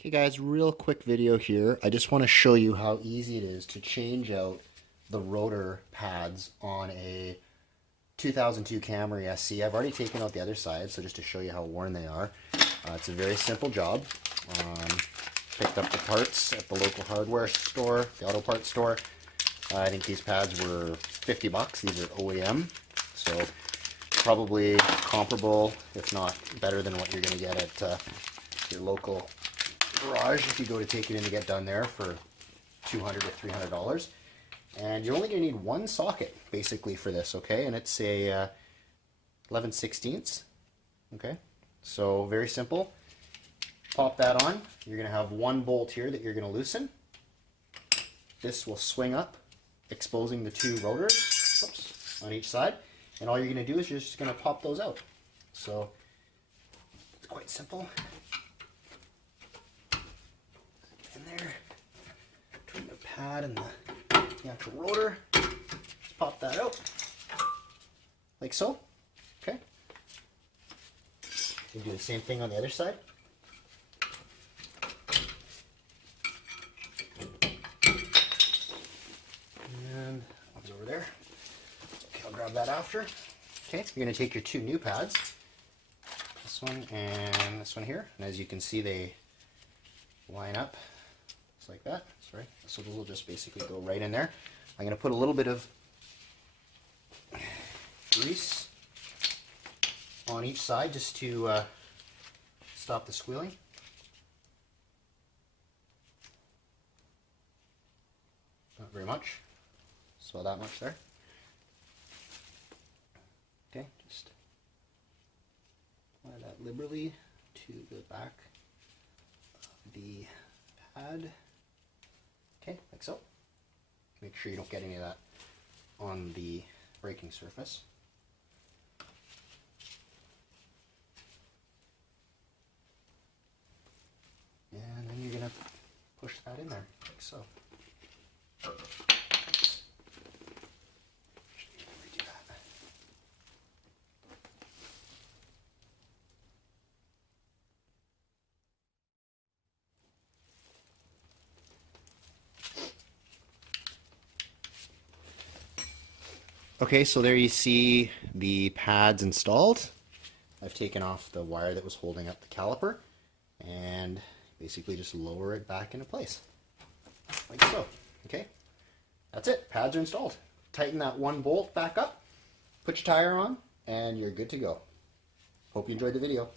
Okay guys, real quick video here. I just want to show you how easy it is to change out the rotor pads on a 2002 Camry SC. I've already taken out the other side, so just to show you how worn they are. It's a very simple job. Picked up the parts at the local hardware store, the auto parts store. I think these pads were 50 bucks. These are OEM, so probably comparable, if not better than what you're going to get at your local garage if you go to take it in to get done there for $200 to $300. And you're only going to need one socket basically for this, okay? And it's a 11/16. Okay, so very simple. Pop that on. You're going to have one bolt here that you're going to loosen. This will swing up, exposing the two rotors, oops, on each side. And all you're going to do is you're just going to pop those out. So it's quite simple. In there, between the pad and the actual rotor, just pop that out, like so. Okay. You can do the same thing on the other side. And one's over there. Okay, I'll grab that after. Okay, you're going to take your two new pads, this one and this one here, and as you can see, they line up just like that. Sorry, so we'll just basically go right in there. I'm going to put a little bit of grease on each side just to stop the squealing. Not very much, just about that much there. Okay, just apply that liberally to the back of the pad. Okay, like so. Make sure you don't get any of that on the braking surface. And then you're going to push that in there, like so. Redo that. Okay, so there you see the pads installed. I've taken off the wire that was holding up the caliper and basically just lower it back into place, like so. Okay, that's it. Pads are installed. Tighten that one bolt back up, put your tire on, and you're good to go. Hope you enjoyed the video.